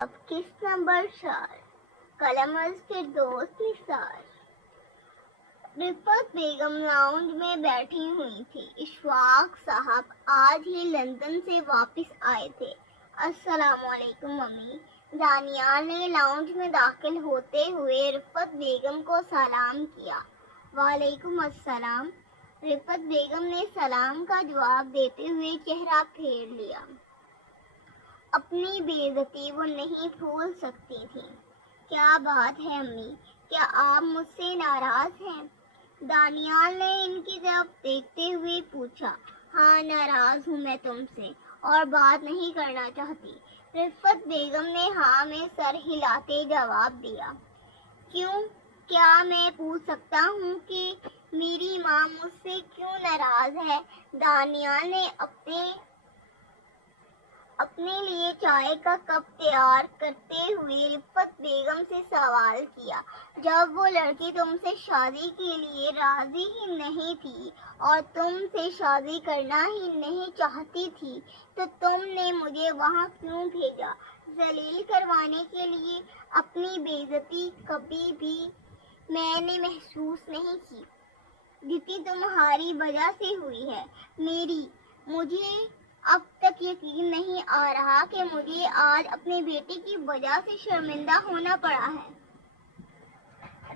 اب قسط نمبر 4 قلم از فردوس نثار۔ رفعت بیگم لاؤنج میں بیٹھی ہوئی تھی۔ اشفاق صاحب آج ہی لندن سے واپس آئے تھے۔ السلام علیکم ممی۔ دانیال نے لاؤنج میں داخل ہوتے ہوئے رفعت بیگم کو سلام کیا۔ وعلیکم السلام۔ رفعت بیگم نے سلام کا جواب دیتے ہوئے چہرہ پھیر لیا۔ اپنی بے عزتی وہ نہیں بھول سکتی تھیں۔ کیا بات ہے امی؟ کیا آپ مجھ سے ناراض ہیں؟ دانیال نے ان کی طرف دیکھتے ہوئے پوچھا۔ ہاں، ناراض ہوں میں تم سے اور بات نہیں کرنا چاہتی۔ رفعت بیگم نے ہاں میں سر ہلاتے جواب دیا۔ کیوں؟ کیا میں پوچھ سکتا ہوں کہ میری ماں مجھ سے کیوں ناراض ہے؟ دانیال نے اپنے لیے چائے کا کپ تیار کرتے ہوئے رفعت بیگم سے سوال کیا۔ جب وہ لڑکی تم سے شادی کے لیے راضی ہی نہیں تھی اور تم سے شادی کرنا ہی نہیں چاہتی تھی تو تم نے مجھے وہاں کیوں بھیجا؟ ذلیل کروانے کے لیے؟ اپنی بے عزتی کبھی بھی میں نے محسوس نہیں کی جتنی تمہاری وجہ سے ہوئی ہے میری۔ مجھے اب تک یقین نہیں آ رہا کہ مجھے آج اپنے بیٹے کی وجہ سے شرمندہ ہونا پڑا ہے۔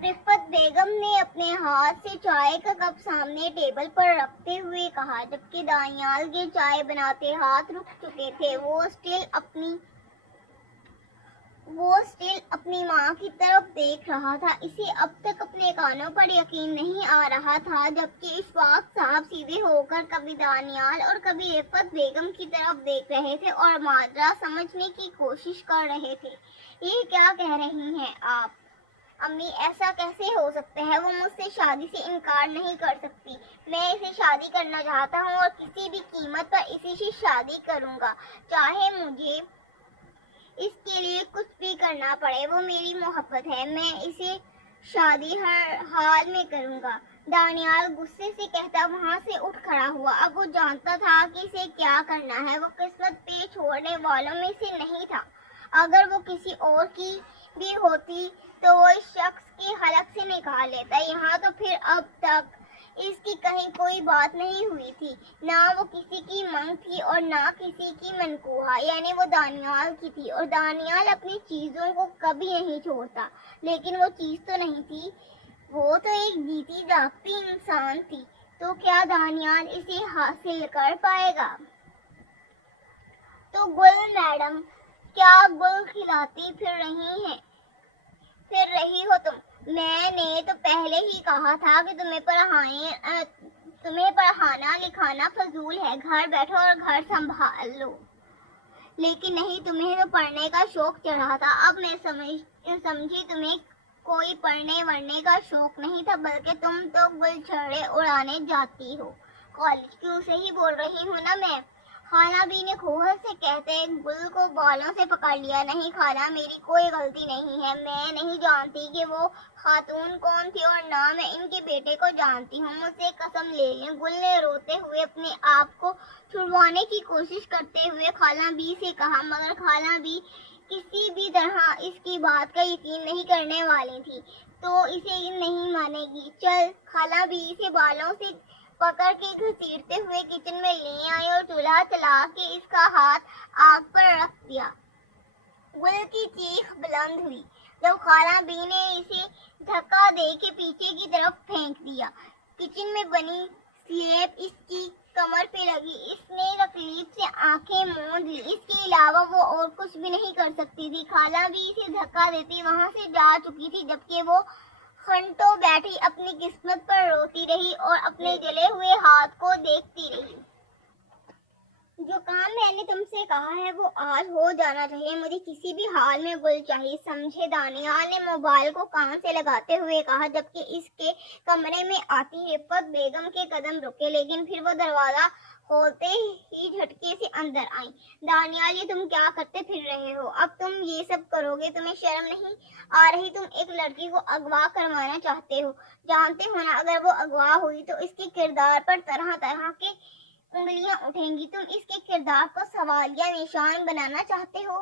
رفعت بیگم نے اپنے ہاتھ سے چائے کا کپ سامنے ٹیبل پر رکھتے ہوئے کہا، جبکہ دانیال کے چائے بناتے ہاتھ رک چکے تھے۔ وہ اسٹل اپنی ماں کی طرف دیکھ رہا تھا۔ اسے اب تک اپنے کانوں پر یقین نہیں آ رہا تھا، جبکہ اشفاق صاحب سیدھے ہو کر کبھی دانیال اور کبھی رفعت بیگم کی طرف دیکھ رہے تھے اور ماجرا سمجھنے کی کوشش کر رہے تھے۔ یہ کیا کہہ رہی ہیں آپ؟ امی، ایسا کیسے ہو سکتا ہے؟ وہ مجھ سے شادی سے انکار نہیں کر سکتی۔ میں اسے شادی کرنا چاہتا ہوں اور کسی بھی قیمت پر اسی سے شادی کروں گا، چاہے مجھے اس کے لیے کچھ بھی کرنا پڑے۔ وہ میری محبت ہے، میں اسے شادی ہر حال میں کروں گا۔ دانیال غصے سے کہتا وہاں سے اٹھ کھڑا ہوا۔ اب وہ جانتا تھا کہ اسے کیا کرنا ہے۔ وہ قسمت پہ چھوڑنے والوں میں سے نہیں تھا۔ اگر وہ کسی اور کی بھی ہوتی تو وہ اس شخص کے حلق سے نکال لیتا۔ یہاں تو پھر اب تک اس کی کہیں کوئی بات نہیں ہوئی تھی، نہ وہ کسی کی منگ تھی اور نہ کسی کی منقوہ، یعنی وہ دانیال کی تھی، اور دانیال اپنی چیزوں کو کبھی نہیں چھوڑتا۔ لیکن وہ چیز تو نہیں تھی، وہ تو ایک جیتی جاگتی انسان تھی۔ تو کیا دانیال اسے حاصل کر پائے گا؟ تو گل میڈم، کیا گل کھلاتی پھر رہی ہو تم؟ میں نے تو پہلے ہی کہا تھا کہ تمہیں پڑھانا لکھانا فضول ہے، گھر بیٹھو اور گھر سنبھال لو۔ لیکن نہیں، تمہیں تو پڑھنے کا شوق چڑھا تھا۔ اب میں سمجھی تمہیں کوئی پڑھنے وڑھنے کا شوق نہیں تھا، بلکہ تم تو گل چھڑے اڑانے جاتی ہو کالج۔ کیوں، صحیح بول رہی ہوں نا میں؟ خالہ بی نے کھوہر سے کہتے گل کو بالوں سے پکڑ لیا۔ نہیں خالہ، میری کوئی غلطی نہیں ہے۔ میں نہیں جانتی کہ وہ خاتون کون تھی اور نہ میں ان کے بیٹے کو جانتی ہوں، مجھ سے قسم لے لیں۔ گل نے روتے ہوئے اپنے آپ کو چھڑوانے کی کوشش کرتے ہوئے خالہ بی سے کہا، مگر خالہ بی کسی بھی طرح اس کی بات کا یقین نہیں کرنے والی تھی، تو اسے نہیں مانے گی۔ چل، خالہ بی اسے بالوں سے پکڑ کے گھسیٹتے ہوئے کچن میں لے آئی اور چولہا چلا کے اس کا ہاتھ آگ پر رکھ دیا۔ گل کی چیخ بلند ہوئی جب خالہ بی نے اسے دھکا دے کے پیچھے کی طرف پھینک دیا۔ کچن میں بنی سلیب اس کی کمر پہ لگی۔ اس نے تکلیف سے آنکھیں موند لی۔ اس کے علاوہ وہ اور کچھ بھی نہیں کر سکتی تھی۔ خالہ بی اسے دھکا دیتی وہاں سے جا چکی تھی، جبکہ وہ گھنٹوں بیٹھی اپنی قسمت پر روتی رہی اور اپنے جلے ہوئے ہاتھ کو دیکھتی رہی۔ جو کام میں نے تم سے کہا ہے وہ آج ہو جانا چاہیے۔ مجھے کسی بھی حال میں گل چاہیے، سمجھے؟ دانیال نے موبائل کو کان سے لگاتے ہوئے کہا، جبکہ اس کے کمرے میں آتی رفعت بیگم کے قدم رکے، لیکن پھر وہ دروازہ کھولتے ہی جھٹکے سے اندر آئیں۔ دانیال، یہ تم کیا کرتے پھر رہے ہو؟ اب تم یہ سب کرو گے؟ تمہیں شرم نہیں آ رہی؟ تم ایک لڑکی کو اغوا کروانا چاہتے ہو، جانتے ہو نا اگر وہ اغوا ہوئی تو اس کے کردار پر طرح طرح کے انگلیاں اٹھیں گی۔ تم اس کے کردار کو سوالیہ نشان بنانا چاہتے ہو؟